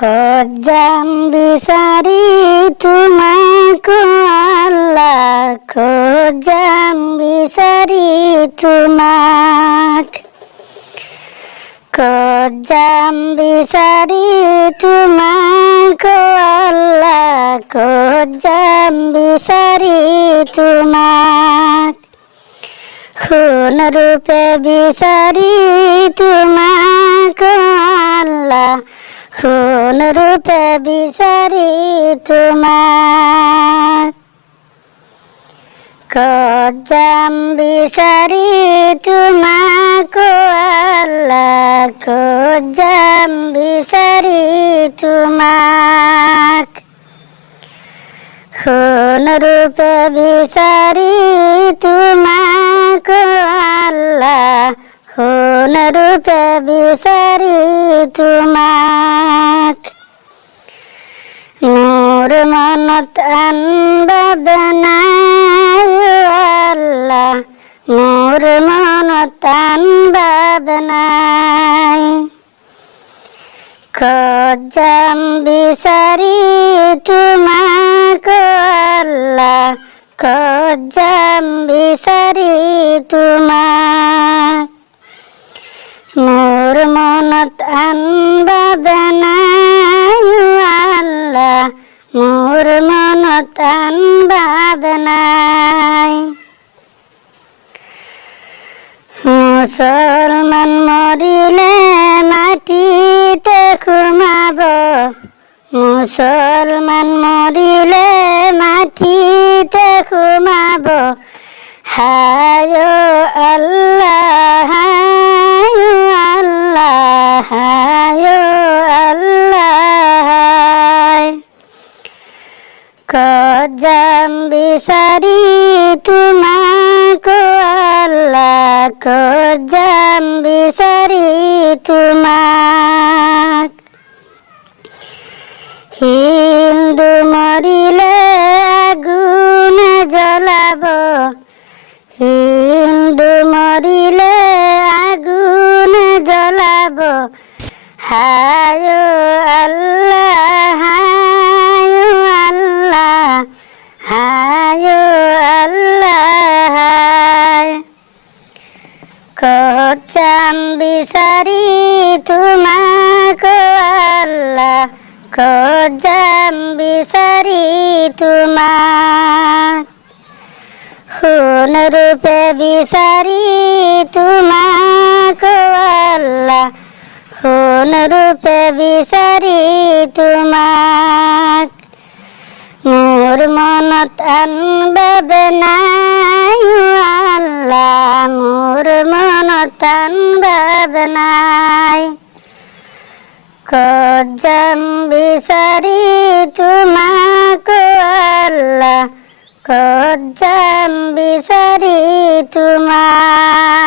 কজ্জাম বিচারি তোমাকে আল্লাহ, কজ্জাম বিচারি তোমাক, কজ্জাম বিচারি তোমাকে আল্লাহ, কজ্জাম বিচারি তোমাক, খুন রূপে বিচারি তোমাকে আল্লাহ, খুন রূপে বিচারি তোমাক, কজ্জাম বিচারি তোমাকে আল্লাহ, কজ্জাম বিচারি তোমাক, খুন রূপে বিচারি তোমাকে আল্লাহ, খুন রূপে বিচারি তোমাক, মোর মনত আনবাব নাই আল্লাহ, মোর মনত আনবাব নাই, কজ্জাম বিচারি তোমাকে আল্লাহ, কজ্জাম বিচারি তোমাক, মোর মনত আনবাব নাই আল্লাহ, মোর মনত আনবাব নাই, মুসলমান মরিলে মাটিতে ঘুমাব, মুসলমান মরিলে মাটিতে ঘুমাব, হায় আল্লাহ, হায় আল্লাহ, হায় আল্লাহ, কজ্জাম বিচারি তোমাকে আল্লাহ, কজ্জাম বিচারি তোমাক, হিন্দু মরিলে আগুন জ্বলাব, হিন্দু মরিলে আগুন জ্বলাব, হায় আল্লাহ, হায় আল্লাহ, হায় আল্লাহ, কজ্জাম বিচারি তোমাকে আল্লাহ, কজ্জাম বিচারি তোমাক, খুন রূপে বিচারি তোমাকে আল্লাহ, খুন রূপে বিচারি তোমাক, মোর মনত আনবাব নাই আল্লাহ, মোর মনত আনবাব নাই, কজ্জাম বিচারি তোমাকে আল্লাহ, কজ্জাম বিচারি তোমাক।